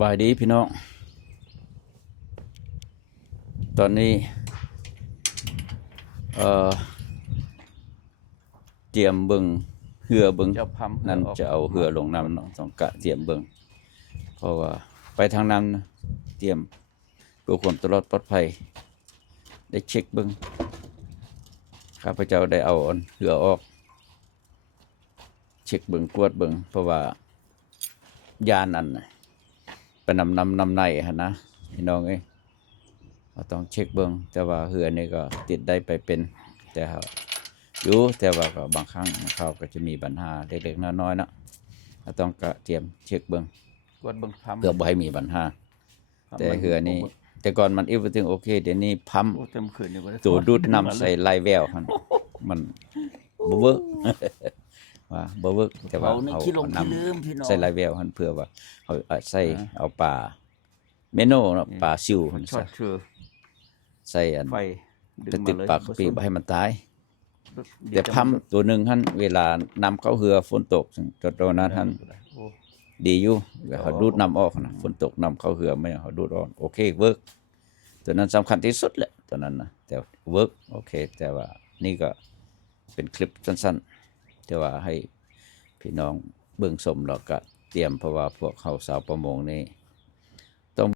บายดีพี่น้องตอนนี้เตรียมเบิ่งเหือเบิ่งนั่นจะเอาเหือลงน้ำเนาะต้องกะเตรียมเบิ่งเพราะว่าไปทางนั้นเตรียมเพื่อความตลอดปลอดภัยได้เช็คเบิ่งข้าพเจ้าได้เอาเหือออกเช็คเบิ่งกวดเบิ่งเพราะว่ายานั่นไปนำในหั่นนะพี่น้องเอ้ยเราต้องเช็คเบิ่งแต่ว่าเหือนี่ก็ติดได้ไปเป็นแต่อยู่แต่ว่าก็บางครั้งเขาก็จะมีปัญหาเล็กๆน้อยๆเนาะเราต้องกะเตรียมเช็คเบิ่งกวดเบิ่งพัม เพื่อบ่ให้มีปัญหาแต่เหือนี่แต่ก่อนมัน everything โอเคเดี๋ยวนี้พัม เต็มคืนนี่บ่ได้ ตัวดูดน้ำใส่ลายแววมันบ่เวิร์ก ว่าบ่เวิร์กแต่ว่า เอาใน เอา ขี้ลง น้ ขี้ลืมพี่น้อง ำใส่ลายแววเพื่อว่าเอาใส่เอาปลาเมโน่เนาะปลาซิว ช็อตคือ ใส่อัน ไฟดึ จะ ง ติ มา ด เลย ปากปีบ่ให้มันตาย เดี๋ แต่ ยว พัมตัวหนึงหั่นเวลานำเข้าเรือฝนตกตอนนั้นหั่น โอ้ ดีอยู่เขาดูดน้ำออกนะฝนตกน้ำเข้าเรือไม่เขาดูดออกโอเคเวิร์กตัวนั้นสำคัญที่สุดแหละตัวนั้นนะแต่เวิร์กโอเคแต่ว่านี่ก็เป็นคลิปสั้นๆแต่ว่าให้พี่น้องเบิ่งชมแล้วก็เตรียมเพราะว่าพวกเขาสาวประมงนี่